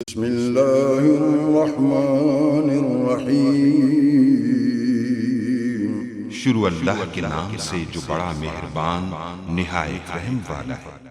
बिस्मिल्लाहिर्रहमानिर्रहीम। शुरू अल्लाह के नाम से जो बड़ा मेहरबान निहायत रहम वाला है।